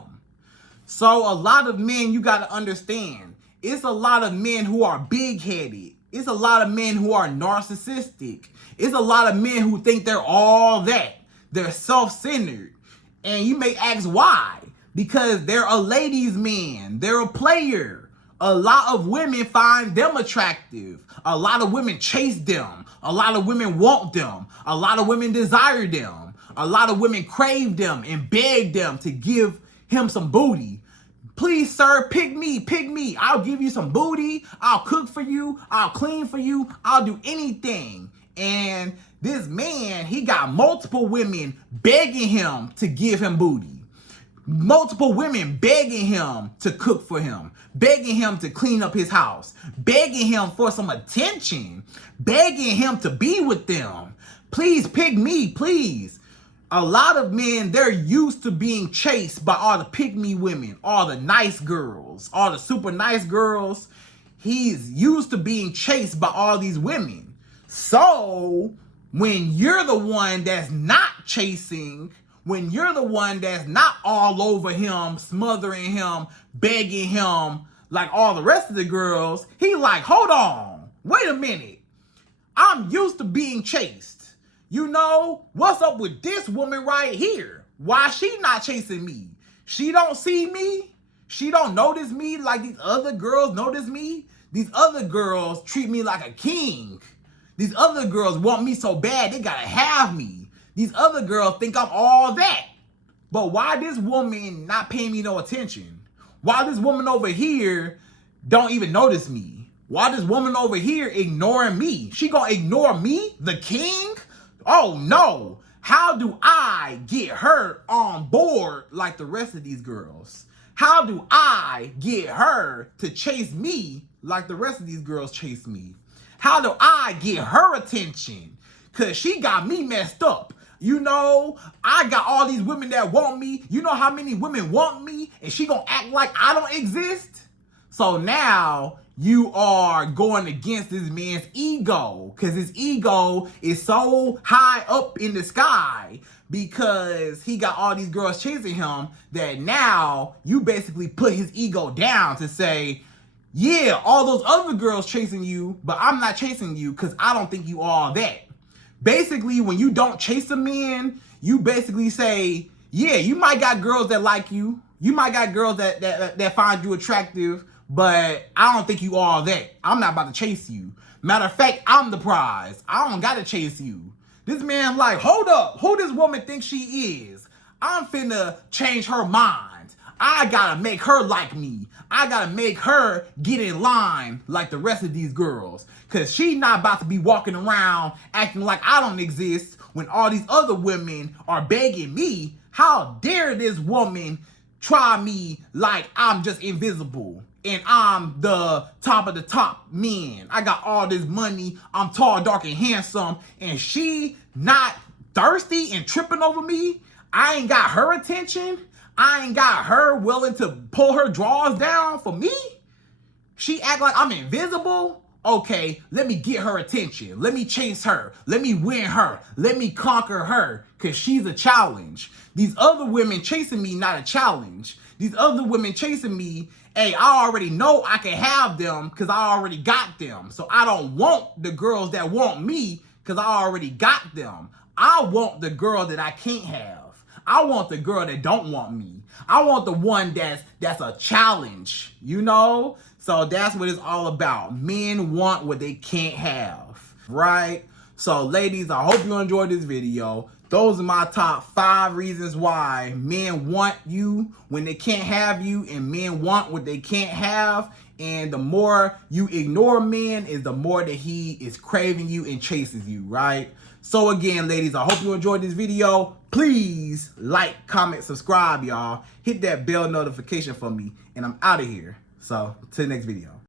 So a lot of men, you got to understand, it's a lot of men who are big-headed. It's a lot of men who are narcissistic. It's a lot of men who think they're all that. They're self-centered. And you may ask why. Because they're a ladies' man. They're a player. A lot of women find them attractive. A lot of women chase them. A lot of women want them. A lot of women desire them. A lot of women crave them and beg them to give him some booty. Please, sir, pick me, pick me. I'll give you some booty. I'll cook for you. I'll clean for you. I'll do anything. And this man, he got multiple women begging him to give him booty. Multiple women begging him to cook for him, begging him to clean up his house, begging him for some attention, begging him to be with them. Please pick me, please. A lot of men, they're used to being chased by all the pick-me women, all the nice girls, all the super nice girls. He's used to being chased by all these women. So when you're the one that's not chasing, when you're the one that's not all over him, smothering him, begging him like all the rest of the girls, he like, hold on, wait a minute. I'm used to being chased. You know, what's up with this woman right here? Why she not chasing me? She don't see me? She don't notice me like these other girls notice me? These other girls treat me like a king. These other girls want me so bad they gotta have me. These other girls think I'm all that. But why this woman not paying me no attention? Why this woman over here don't even notice me? Why this woman over here ignoring me? She gonna ignore me, the king? Oh no. How do I get her on board like the rest of these girls? How do I get her to chase me like the rest of these girls chase me? How do I get her attention? Cause she got me messed up. You know, I got all these women that want me. You know how many women want me? And she gonna act like I don't exist? So now you are going against this man's ego. Because his ego is so high up in the sky because he got all these girls chasing him that now you basically put his ego down to say, yeah, all those other girls chasing you, but I'm not chasing you because I don't think you all that. Basically, when you don't chase a man, you basically say, yeah, you might got girls that like you. You might got girls that find you attractive, but I don't think you all that. I'm not about to chase you. Matter of fact, I'm the prize. I don't got to chase you. This man like, hold up. Who this woman thinks she is? I'm finna change her mind. I gotta make her like me. I gotta make her get in line like the rest of these girls. Cause she not about to be walking around acting like I don't exist when all these other women are begging me. How dare this woman try me like I'm just invisible and I'm the top of the top men. I got all this money. I'm tall, dark, and handsome. And she not thirsty and tripping over me. I ain't got her attention. I ain't got her willing to pull her drawers down for me. She act like I'm invisible. Okay, let me get her attention. Let me chase her. Let me win her. Let me conquer her because she's a challenge. These other women chasing me, not a challenge. These other women chasing me, hey, I already know I can have them because I already got them. So I don't want the girls that want me because I already got them. I want the girl that I can't have. I want the girl that don't want me. I want the one that's a challenge, you know? So that's what it's all about. Men want what they can't have, right? So ladies, I hope you enjoyed this video. Those are my top 5 reasons why men want you when they can't have you, and men want what they can't have. And the more you ignore men is the more that he is craving you and chases you, right? So again, ladies, I hope you enjoyed this video. Please like, comment, subscribe, y'all. Hit that bell notification for me, and I'm out of here. So, to the next video.